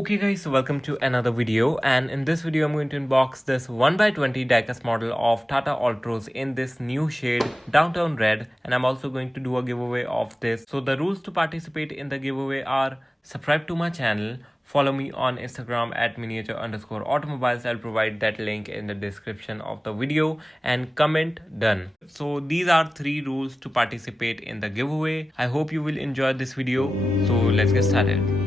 Okay guys, so welcome to another video, and in this video I'm going to unbox this 1x20 diecast model of Tata Altroz in this new shade downtown red, and I'm also going to do a giveaway of this. So the rules to participate in the giveaway are: subscribe to my channel, follow me on Instagram at miniature_automobiles, I'll provide that link in the description of the video, and comment done. So these are 3 rules to participate in the giveaway. I hope you will enjoy this video, so let's get started.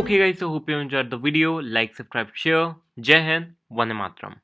Okay guys, so hope you enjoyed the video. Like, subscribe, share. Jai Hind, Vande Mataram.